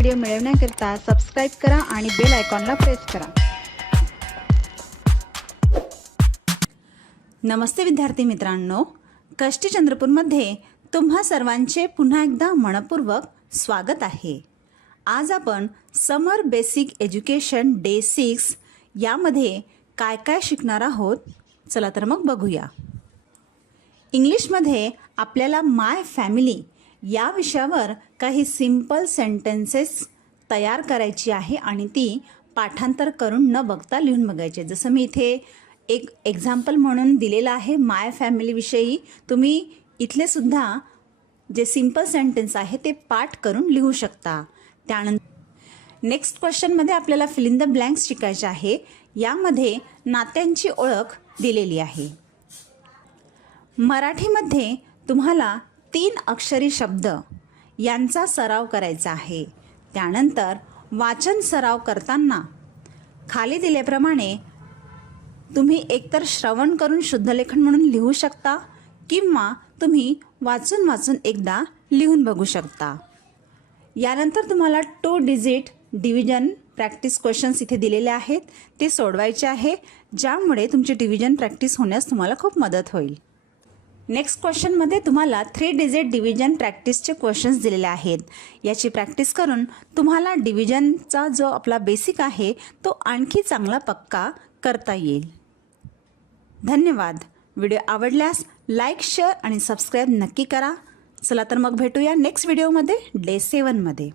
Video मिळवण्याकरिता subscribe करा आणि बेल आयकॉनला प्रेस करा। नमस्ते विद्यार्थी मित्रांनो, कष्टी चंद्रपूरमध्ये तुम्हा सर्वांचे पुन्हा एकदा मनपूर्वक स्वागत आहे। आज आपण समर बेसिक एज्युकेशन डे 6 यामध्ये काय काय शिकणार आहोत, चला तर मग बघूया। इंग्लिशमध्ये आपल्याला माय फॅमिली या विषयावर काही सिंपल सेंटेन्सेस तयार करायची आहे आणि ती पाठांतर करून न बघता लिहून बघायचे। जसं मी इथे एक एक्झाम्पल म्हणून दिलेलं आहे माय फॅमिली विषयी, तुम्ही इथले सुद्धा जे सिंपल सेंटेन्स आहे ते पाठ करून लिहू शकता। त्यानंतर नेक्स्ट क्वेश्चनमध्ये आपल्याला फिल इन द ब्लँक्स शिकायचे आहे। यामध्ये नात्यांची ओळख दिलेली आहे। मराठीमध्ये तुम्हाला 3 अक्षरी शब्द यांचा सराव करायचा आहे। त्यानंतर वाचन सराव करताना खाली दिल्याप्रमाणे तुम्ही एकतर श्रवण करून शुद्धलेखन म्हणून लिहू शकता किंवा तुम्ही वाचून वाचून एकदा लिहून बघू शकता। यानंतर तुम्हाला 2 डिजिट डिव्हिजन प्रॅक्टिस क्वेश्चन्स इथे दिलेले आहेत, ते सोडवायचे आहे, ज्यामुळे तुमची डिव्हिजन प्रॅक्टिस होण्यास तुम्हाला खूप मदत होईल। नेक्स्ट क्वेश्चनमध्ये तुम्हाला 3 डिजिट डिव्हिजन प्रॅक्टिसचे क्वेश्चन्स दिलेले आहेत। याची प्रॅक्टिस करून तुम्हाला डिव्हिजनचा जो आपला बेसिक आहे तो आणखी चांगला पक्का करता येईल। धन्यवाद। व्हिडिओ आवडल्यास लाईक, शेअर आणि सबस्क्राईब नक्की करा। चला तर मग भेटूया नेक्स्ट व्हिडिओमध्ये डे 7 मध्ये।